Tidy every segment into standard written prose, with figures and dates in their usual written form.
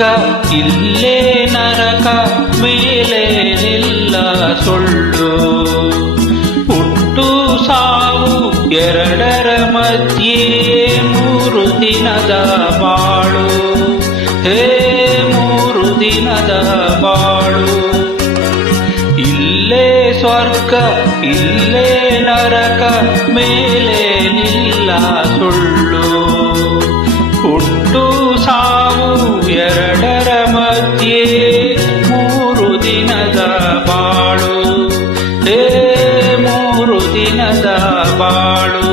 ಸ್ವರ್ಗ ಇಲ್ಲೇ ನರಕ ಮೇಲೇನಿಲ್ಲ ಸುಳ್ಳು. ಹುಟ್ಟು ಸಾವು ಎರಡರ ಮಧ್ಯೆ 3 ದಿನದ ಬಾಳು. ಹೇ 3 ದಿನದ ಬಾಳು. ಇಲ್ಲೇ ಸ್ವರ್ಗ ಇಲ್ಲೇ ನರಕ ಮೇಲೇನಿಲ್ಲ ಸುಳ್ಳು. ಹುಟ್ಟು ಸಾವು ಎರಡರ ಮಧ್ಯೆ 3 ದಿನದ ಬಾಳು. ಹೇ 3 ದಿನದ ಬಾಳು.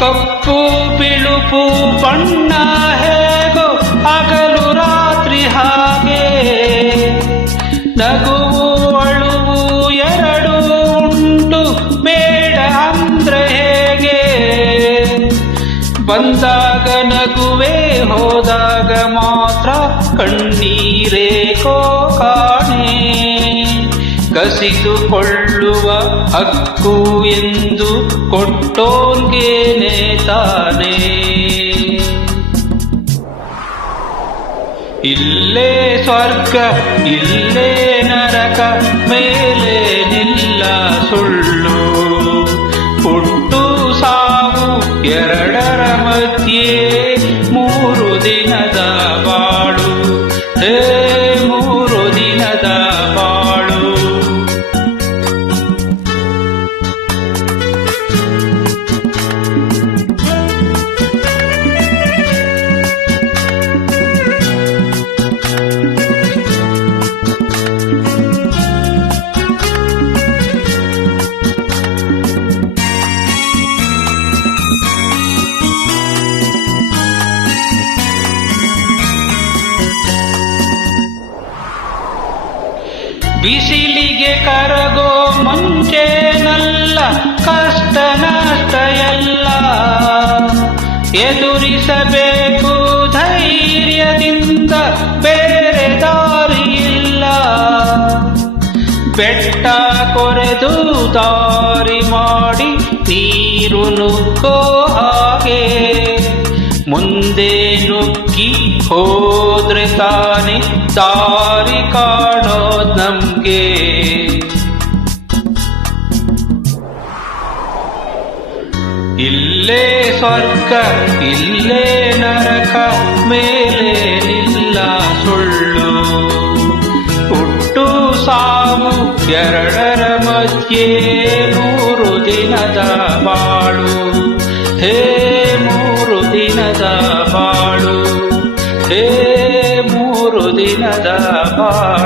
ಕಪ್ಪು ಬಿಳುಪು ಬಣ್ಣ ಹೇಗೋ ಹಗಲು ರಾತ್ರಿ ಹಾಗೆ. ನಗುವು ಅಳುವು ಎರಡು ಉಂಟು ಬೇಡ ಅಂದ್ರೆ ಹೇಗೆ. ಬಂದಾಗ ನಗುವೆ ಹೋದಾಗ ಮಾತ್ರ ಕಣ್ಣೀರೇಕೋ ಕಾಣೆ. ಕಸಿದುಕೊಳ್ಳುವ ಹಕ್ಕು ಎಂದು ಕೊಟ್ಟೋನ್ಗೇನೆ ತಾನೇ. ಇಲ್ಲೇ ಸ್ವರ್ಗ ಇಲ್ಲೇ ನರಕ ಮೇಲೇನಿಲ್ಲ ಸುಳ್ಳು. ಹುಟ್ಟು ಸಾವು ಎರಡರ ಮಧ್ಯೆ 3 ದಿನದ ಬಾಳು. ಹೇ 3 ದಿನದ ಬಾಳು. ಬಿಸಿಲಿಗೆ ಕರಗೋ ಮುಂಚೆನಲ್ಲ ಕಷ್ಟ ನಷ್ಟ ಎಲ್ಲ ಎದುರಿಸಬೇಕು ಧೈರ್ಯದಿಂದ, ಬೇರೆ ದಾರಿಯಿಲ್ಲ. ಬೆಟ್ಟ ಕೊರೆದು ದಾರಿ ಮಾಡಿ ನೀರು ನುಗ್ಗೋ ಹಾಗೆ. ಮುಂದೆ ನುಗ್ಗಿ ಹೋದ್ರೆ ತಾನೆ ದಾರಿ ಕಾಣೋದ್ ನಮ್ಗೆ. ಇಲ್ಲೇ ಸ್ವರ್ಗ ಇಲ್ಲೇ ನರಕ ಮೇಲೇನಿಲ್ಲ ಸುಳ್ಳು. ಹುಟ್ಟು ಸಾವು ಎರಡರ ಮಧ್ಯೆ 3 ದಿನದ ಬಾಳು. ಹೇ 3 ದಿನದ ಬಾಳು. ಹೇ 3 ದಿನದ ಬಾಳು.